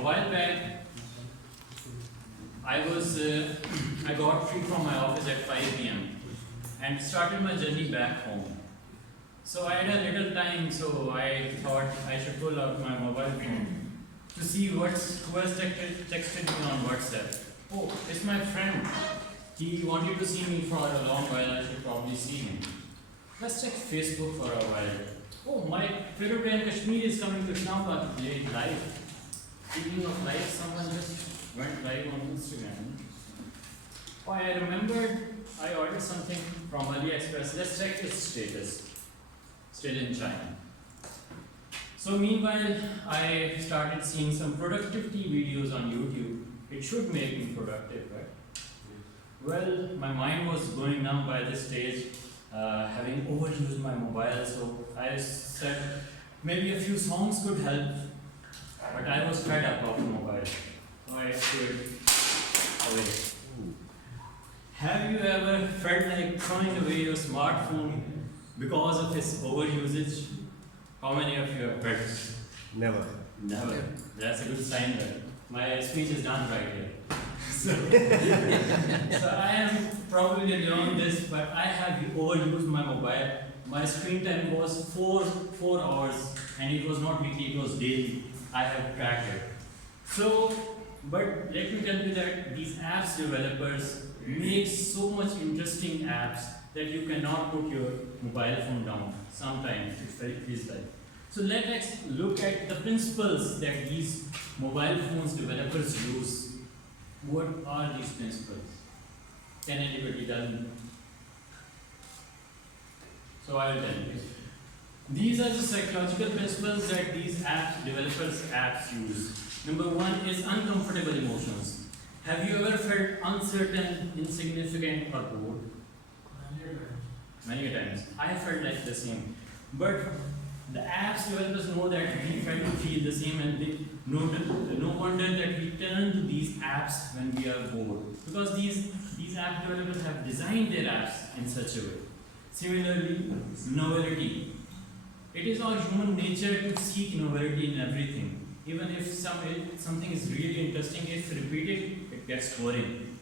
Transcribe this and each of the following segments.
A while back, I got free from my office at 5 p.m. and started my journey back home. So I had a little time, so I thought I should pull out my mobile phone to see who has texted me on WhatsApp. Oh, it's my friend. He wanted to see me for a long while. I should probably see him. Let's check Facebook for a while. Oh, my favorite guy in Kashmir is coming to Islamabad to play live. Speaking of live, someone just went live on Instagram. Oh, I remembered I ordered something from AliExpress. Let's check its status. Still in China. So meanwhile, I started seeing some productivity videos on YouTube. It should make me productive, right? Well, my mind was going numb by this stage, having overused my mobile, so I said maybe a few songs could help, but I was fed up of the mobile, so I threw it away. Have you ever felt like throwing away your smartphone because of its overusage? How many of you have felt? Never. Never. That's a good sign there. My speech is done right here. So I am probably beyond this, but I have overused my mobile. My screen time was 4 hours, and it was not weekly, it was daily. I have tracked it. So, but let me tell you that these apps developers make so much interesting apps that you cannot put your mobile phone down. Sometimes it feels like. So let us look at the principles that these mobile phones developers use. What are these principles? Can anybody tell me? So I will tell you. These are the psychological principles that these apps use. Number 1 is uncomfortable emotions. Have you ever felt uncertain, insignificant, or bored? Many times. I felt like the same. But the apps developers know that we try to feel the same, and they no wonder that we turn to these apps when we are bored. Because these app developers have designed their apps in such a way. Similarly, novelty. It is our human nature to seek novelty in everything. Even if something is really interesting, if repeated, it gets boring.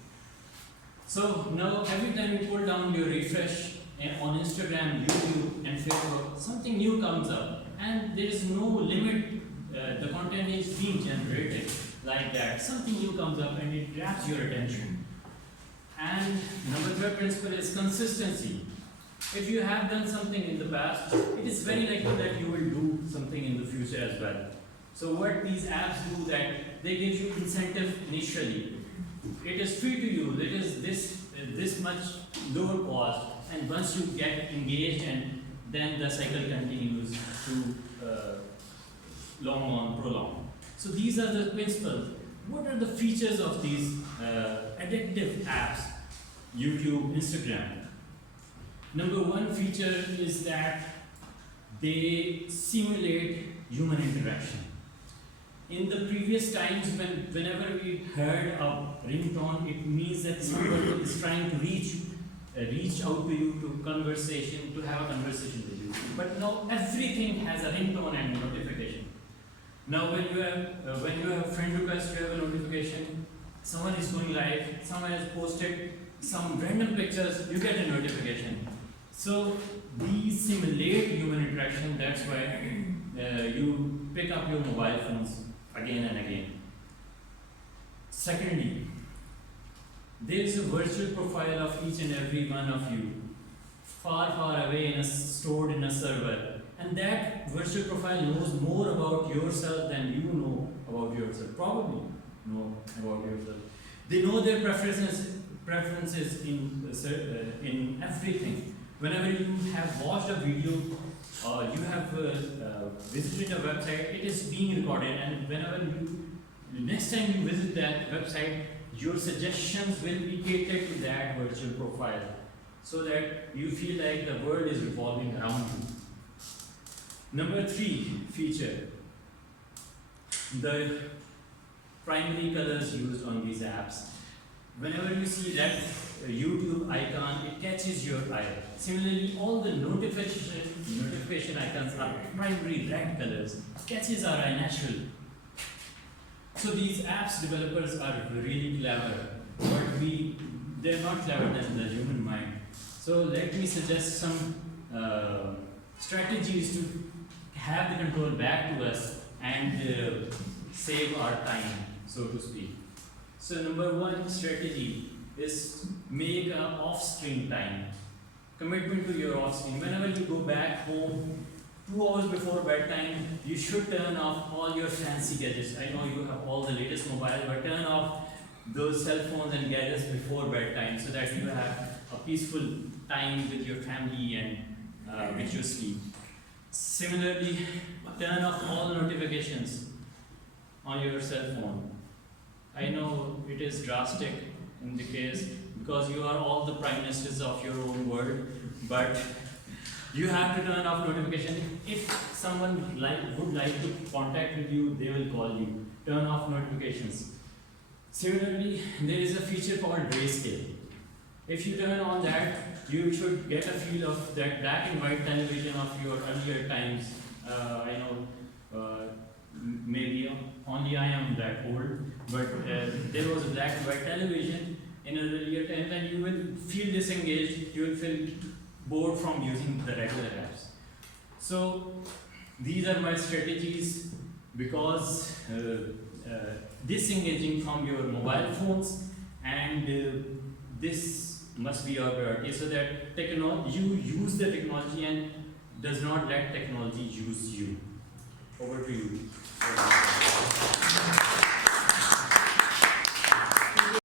So now every time you pull down your refresh on Instagram, YouTube, and Facebook, something new comes up, and there is no limit. The content is being generated like that. Something new comes up, and it grabs your attention. And number 3 principle is consistency. If you have done something in the past, it is very likely that you will do something in the future as well. So what these apps do, that they give you incentive initially. It is free to use. It is this much lower cost, and once you get engaged, and then the cycle continues to prolong. So these are the principles. What are the features of these addictive apps? YouTube, Instagram. Number 1 feature is that they simulate human interaction. In the previous times, whenever we heard a ringtone, it means that somebody is trying to reach out to you to have a conversation with you. But now everything has a ringtone and notification. Now when you have friend request, you have a notification. Someone is going live. Someone has posted some random pictures. You get a notification. So these simulate human interaction. That's why you pick up your mobile phones again and again. Secondly, there is a virtual profile of each and every one of you, far away, stored in a server. And that virtual profile knows more about yourself than you know about yourself. Probably know about yourself. They know their preferences in everything. Whenever you have watched a video or you have visited a website, it is being recorded, and whenever next time you visit that website, your suggestions will be catered to that virtual profile, so that you feel like the world is revolving around you. Number 3 feature, the primary colors used on these apps. Whenever you see that YouTube icon, it catches your eye. Similarly, all the notification icons are primary red colors, catches our eye naturally. So these apps developers are really clever, but they're not clever than the human mind. So let me suggest some strategies to have the control back to us and save our time, so to speak. So number one strategy is make a off-screen time. Commitment to your off-screen. Whenever you go back home, 2 hours before bedtime, you should turn off all your fancy gadgets. I know you have all the latest mobile, but turn off those cell phones and gadgets before bedtime so that you have a peaceful time with your family and with your sleep. Similarly, turn off all notifications on your cell phone. I know it is drastic in the case because you are all the prime ministers of your own world, but you have to turn off notification. If someone would like to contact with you, they will call you. Turn off notifications. Similarly, there is a feature called grayscale. If you turn on that, you should get a feel of that black and white television of your earlier times. I know maybe only I am that old, but there was a black and white television in earlier times, and you will feel disengaged, you will feel bored from using the regular apps. So these are my strategies because disengaging from your mobile phones, and this must be your priority so that you use the technology and does not let technology use you. Over to you.